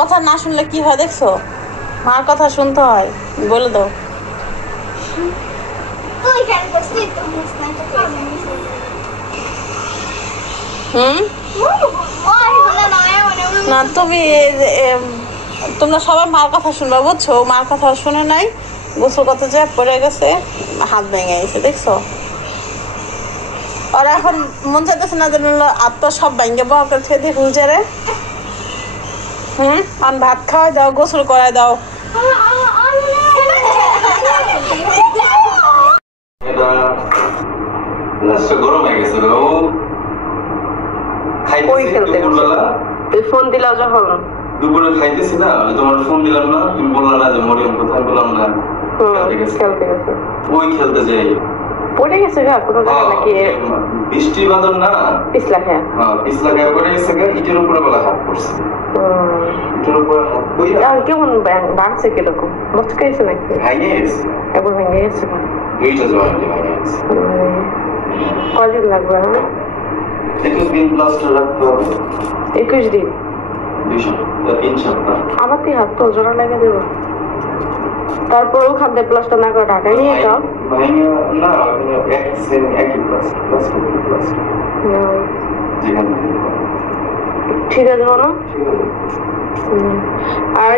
কথা না শুনলে কি হয় দেখছো? মার কথা শুনতে হয়, বলে দাও। না তুমি তোমরা সবাই মার কথা শুনবা, বুঝছো? মার কথা শুনে নাই, গোসল করতে যায় পড়ে গেছে, হাত ভেঙে গেছে, দেখছো? ওরা এখন মন চাইতেছে না যেন আত্মা সব ভেঙে বকে ছেড়ে দিয়ে হুলচারে। আর ভাত খাওয়াই দাও, গোসল করাই দাও। গরম হয়ে গেছে। তুই ফোন দিলাও যখন দুপুরে খাইতেছি না, তোমার ফোন দিলাম না, তুমি বললা না যে মরিয়ম কোথায়, বললাম না খেলতে গেছে। ওই খেলতে যাই পড়ে গেছে গা কোনো জায়গা নাকি বৃষ্টি বাদল না, পিছলা খায়। হ্যাঁ পিছলা খায় পড়ে গেছে গা, ইটের উপরে বেলা হাত পড়ছে। ইটের উপরে হাত পড়ে কেমন ভাঙছে কিরকম? মচকাইছে নাকি? ভেঙে গেছে, একবার ভেঙে গেছে। দুইটা জয়েন্টে ভেঙে গেছে। কদিন লাগবে? হ্যাঁ 21 দিন প্লাস্টার রাখতে হবে। 21 দিন? 3 সপ্তাহ। আমার তো হাত তো জোড়া লাগিয়ে দেবো, তারপর ওখান থেকে প্লাস্টার না করে ঢাকায় নিয়ে যাও। না একই প্লাস্টার যেখানে। ঠিক আছে বলো। আর